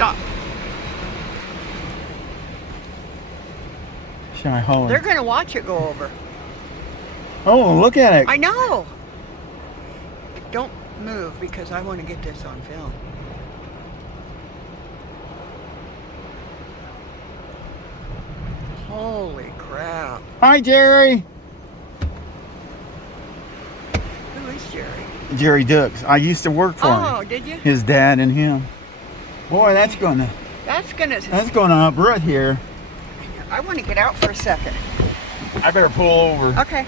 Stop. Shy Holly. They're going to watch it go over. Oh, look at it. I know. Don't move because I want to get this on film. Holy crap. Hi, Jerry. Who is Jerry? Jerry Dukes. I used to work for him. Oh, did you? His dad and him. Boy, that's gonna uproot here. I want to get out for a second. I better pull over. Okay.